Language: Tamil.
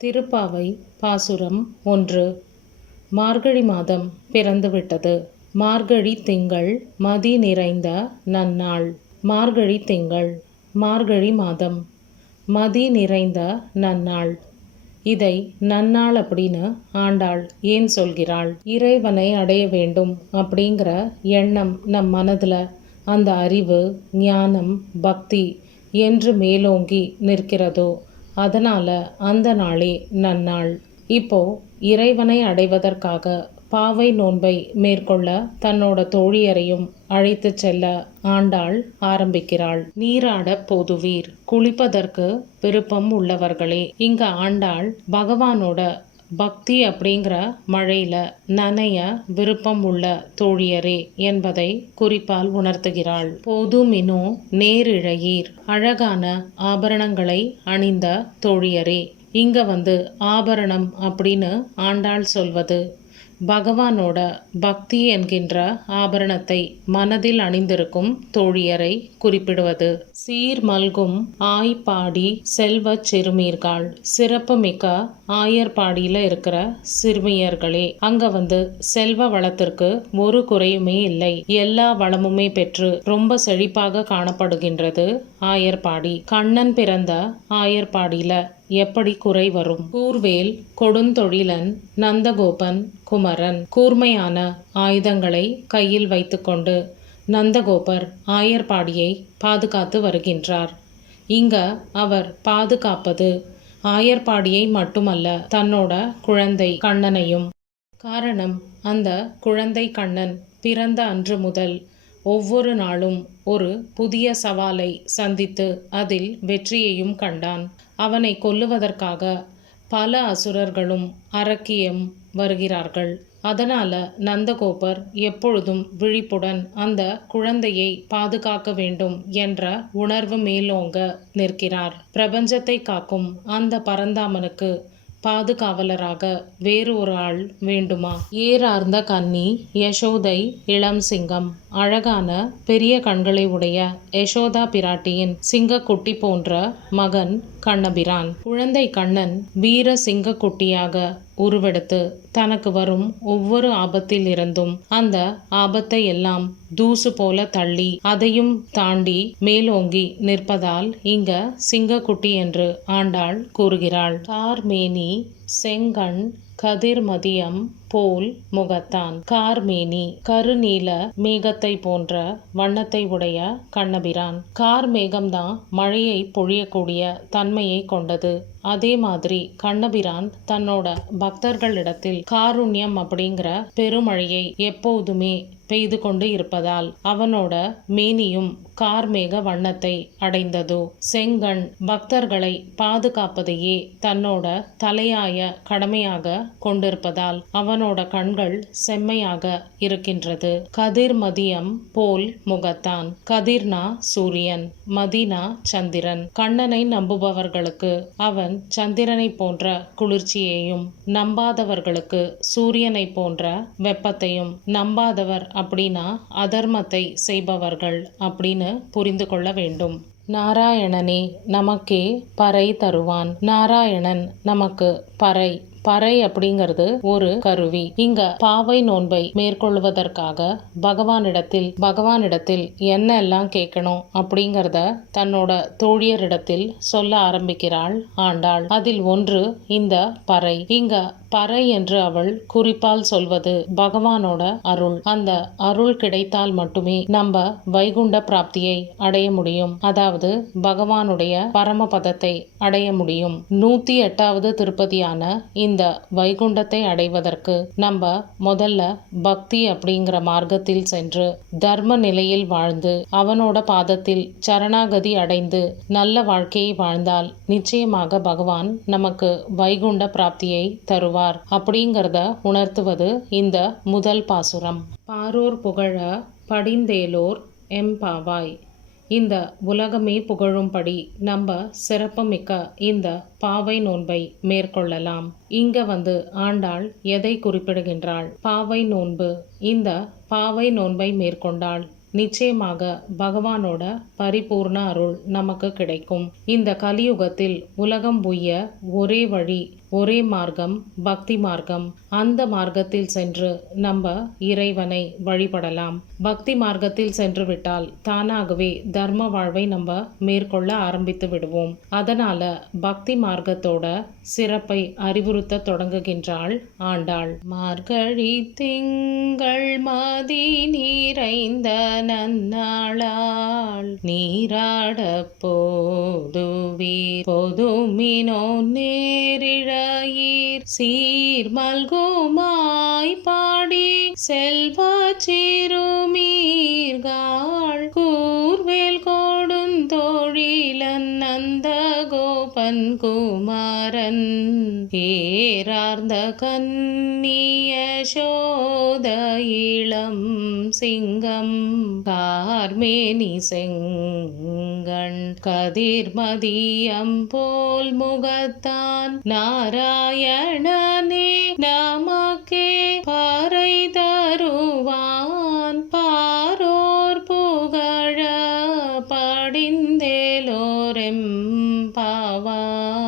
திருப்பாவை பாசுரம் 1. மார்கழி மாதம் பிறந்துவிட்டது. மார்கழி திங்கள் மதி நிறைந்த நன்னாள். மார்கழி திங்கள் மார்கழி மாதம் மதி நிறைந்த நன்னாள். இதை நன்னாள் அப்படின்னு ஆண்டாள் ஏன் சொல்கிறாள்? இறைவனை அடைய வேண்டும் அப்படிங்கிற எண்ணம் நம் மனதில், அந்த அறிவு, ஞானம், பக்தி என்று மேலோங்கி நிற்கிறதோ அதனால் அந்த நாளே நன்னாள். இப்போ இறைவனை அடைவதற்காக பாவை நோன்பை மேற்கொள்ள தன்னோட தோழியரையும் அழைத்து செல்ல ஆண்டாள் ஆரம்பிக்கிறாள். நீராட போதுவீர், குளிப்பதற்கு விருப்பம் உள்ளவர்களே. இங்க ஆண்டாள் பகவானோட பக்தி அப்படிங்கிற மழையில நனைய விருப்பம் உள்ள தோழியரே என்பதை குறிப்பால் உணர்த்துகிறாள். போதுமினோ நேரிழையீர், அழகான ஆபரணங்களை அணிந்த தோழியரே. இங்க ஆபரணம் அப்படின்னு ஆண்டாள் சொல்வது பகவானோட பக்தி என்கின்ற ஆபரணத்தை மனதில் அணிந்திருக்கும் தோழியரை குறிப்பிடுவது. சீர் மல்கும் ஆய்ப்பாடி செல்வ சிறுமீர்கள், சிறப்பு மிக்க ஆயர்பாடியில இருக்கிற சிறுமியர்களே. அங்க செல்வ வளத்திற்கு ஒரு குறையுமே இல்லை, எல்லா வளமுமே பெற்று ரொம்ப செழிப்பாக காணப்படுகின்றது ஆயர்பாடி. கண்ணன் பிறந்த ஆயர்பாடியில எப்படி குறை வரும்? கூர்வேல் கொடுந்தொழிலன் நந்தகோபன் குமரன் கூர்மையான ஆயுதங்களை கையில் வைத்துக்கொண்டு நந்தகோபர் ஆயர்பாடியை பாதுகாத்து வருகின்றார். இங்க அவர் பாதுகாப்பது ஆயர்பாடியை மட்டுமல்ல, தன்னோட குழந்தை கண்ணனையும். காரணம், அந்த குழந்தை கண்ணன் பிறந்த அன்று முதல் ஒவ்வொரு நாளும் ஒரு புதிய சவாலை சந்தித்து அதில் வெற்றியையும் கண்டான். அவனை கொல்லுவதற்காக பல அசுரர்களும் அரக்கியும் வருகிறார்கள். அதனால நந்தகோபர் எப்பொழுதும் விழிப்புடன் அந்த குழந்தையை பாதுகாக்க வேண்டும் என்ற உணர்வு மேலோங்க நிற்கிறார். பிரபஞ்சத்தை காக்கும் அந்த பரந்தாமனுக்கு பாதுகாவலராக வேறு ஒரு ஆள் வேண்டுமா? ஏறார்ந்த கன்னி யசோதை இளம் சிங்கம், அழகான பெரிய கண்களை உடைய யசோதா பிராட்டியின் சிங்கக்குட்டி போன்ற மகன் கண்ணபிரான். குழந்தை கண்ணன் வீர சிங்கக்குட்டியாக உருவெடுத்து தனக்கு வரும் ஒவ்வொரு ஆபத்தில் இருந்தும் அந்த ஆபத்தை எல்லாம் தூசு போல தள்ளி அதையும் தாண்டி மேலோங்கி நிற்பதால் இங்க சிங்கக்குட்டி என்று ஆண்டாள் கூறுகிறாள். கார்மேனி செங்கண் கதிர்மதியம் போல் முகத்தான். கார்மேனி கருநீல மேகத்தை போன்ற வண்ணத்தை உடைய கண்ணபிரான். கார் மேகம்தான் மழையை பொழியக்கூடிய தன்மையை கொண்டது. அதே மாதிரி கண்ணபிரான் தன்னோட பக்தர்களிடத்தில் காருண்யம் அப்படிங்கிற பெருமழையை எப்போதுமே பெய்து கொண்டு இருப்பதால் அவனோட மேனியும் கார்மேக வண்ணத்தை அடைந்ததோ. செங்கண் பக்தர்களை பாதுகாப்பதையே தன்னோட தலையாய கடமையாக கொண்டிருப்பதால் அவனோட கண்கள் செம்மையாக இருக்கின்றது. கதிர் மதியம் போல் முகத்தான். கதிர்னா சூரியன், மதினா சந்திரன். கண்ணனை நம்புபவர்களுக்கு அவன் சந்திரனை போன்ற குளிர்ச்சியையும், நம்பாதவர்களுக்கு சூரியனை போன்ற வெப்பத்தையும். நம்பாதவர் அப்படின்னா அதர்மத்தை செய்பவர்கள் அப்படின்னு புரிந்து கொள்ள வேண்டும். நாராயணனே நமக்கே பறை தருவான். நாராயணன் நமக்கு பறை. பறை அப்படிங்கிறது ஒரு கருவி. இங்க பாவை நோன்பை மேற்கொள்வதற்காக பகவானிடத்தில் என்ன எல்லாம் கேட்கணும் அப்படிங்கிறத தன்னோட தோழியரிடத்தில் சொல்ல ஆரம்பிக்கிறாள் ஆண்டாள். அதில் ஒன்று இந்த பறை. இங்க பறை என்று அவள் குறிப்பால் சொல்வது பகவானோட அருள். அந்த அருள் கிடைத்தால் மட்டுமே நம்ம வைகுண்ட பிராப்தியை அடைய முடியும், அதாவது பகவானுடைய பரமபதத்தை அடைய முடியும். 108வது திருப்பதியான இந்த வைகுண்டத்தை அடைவதற்கு நம்ம முதல்ல பக்தி அப்படிங்கிற மார்க்கத்தில் சென்று தர்ம நிலையில் வாழ்ந்து அவனோட பாதத்தில் சரணாகதி அடைந்து நல்ல வாழ்க்கையை வாழ்ந்தால் நிச்சயமாக பகவான் நமக்கு வைகுண்ட பிராப்தியை தருவார் அப்படிங்கிறத உணர்த்துவது இந்த முதல் பாசுரம். பாரோர் புகழ படிந்தேலோர் எம்பாவாய். இந்த உலகமே புகழும்படி நம்ம சிறப்புமிக்க இந்த பாவை நோன்பை மேற்கொள்ளலாம். இங்க ஆண்டாள் எதை குறிப்பிடுகின்றாள்? பாவை நோன்பு. இந்த பாவை நோன்பை மேற்கொண்டால் நிச்சயமாக பகவானோட பரிபூர்ண அருள் நமக்கு கிடைக்கும். இந்த கலியுகத்தில் உலகம் உய்ய ஒரே வழி ஒரே மார்க்கம் பக்தி மார்க்கம். அந்த மார்க்கத்தில் சென்று நம்ம இறைவனை வழிபடலாம். பக்தி மார்க்கத்தில் சென்று விட்டால் தானாகவே தர்ம வாழ்வை நம்ம மேற்கொள்ள ஆரம்பித்து விடுவோம். அதனால பக்தி மார்க்கத்தோட சிறப்பை அறிவுறுத்த தொடங்குகின்றாள் ஆண்டாள். மார்கழி திங்கள் மதி நிறைந்த நன்னாளால் நீராட போதுவீர் பொதுமினோ நேரிழையீர் சீர் மல்குமாய் பாடி செல்வ சிறுமீர்காள் கூர்வேல் கொடுந்தோழிலன் நந்த கோபன் குமாரன் ஏரார்ந்த கன்னிய சோத இளம் சிங்கம் கார்மேனி செங்கண் கதிர்மதியம் போல் முகத்தான் நாராயணனே நமக்கே பறை தருவான் பாரோர் புகழ படிந்தேலோரெம் பாவாய்.